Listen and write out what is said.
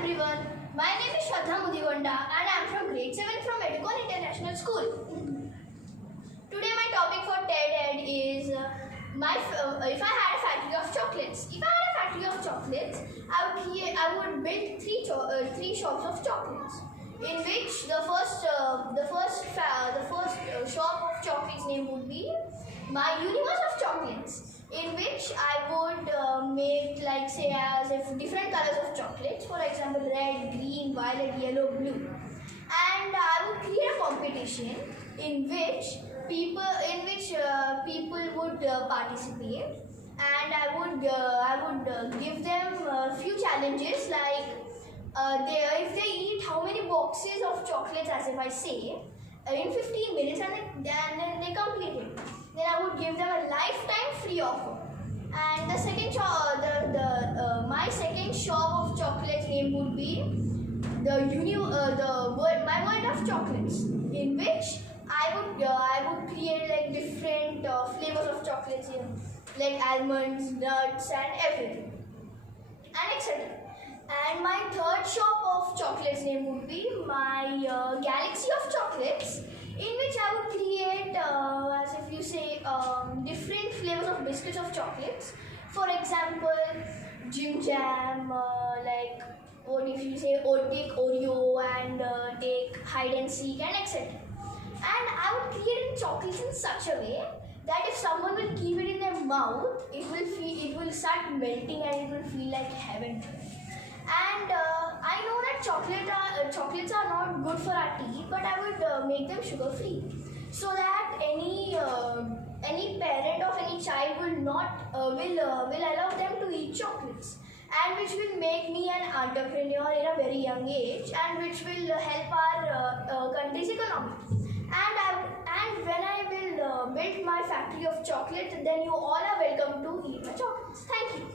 everyone, my name is Shraddha Mudigonda and I am from grade 7 from Educon International School. Today my topic for TED is if I had a factory of chocolates. If I had a factory of chocolates, I would build three shops of chocolates. In which the first shop of chocolates name would be my universe of chocolates. In which I would make as if different colors of chocolates, for example red, green, violet, yellow, blue, and I would create a competition in which people would participate, and I would give them a few challenges if they eat how many boxes of chocolates, as if I say, in 15 minutes, and then they complete it. Then I would give them a lifetime free offer. And the second my second shop of chocolates name would be my world of chocolates, in which I would create different flavors of chocolates here, like almonds, nuts, and everything, and etc. And my third shop of chocolates name would be my galaxy of chocolates, in which I would create, as if you say, different flavors of biscuits of chocolates. For example, Jim Jam, what if you say, or take Oreo and take hide and seek, and etc. And I would create chocolates in such a way that if someone will keep it in their mouth, it will start melting and it will feel like heaven. And I know that chocolates are not good for our teeth, but I would make them sugar free, so that any parent of any child will allow them to eat chocolates, and which will make me an entrepreneur in a very young age, and which will help our country's economy. And when I will build my factory of chocolates, then you all are welcome to eat my chocolates. Thank you.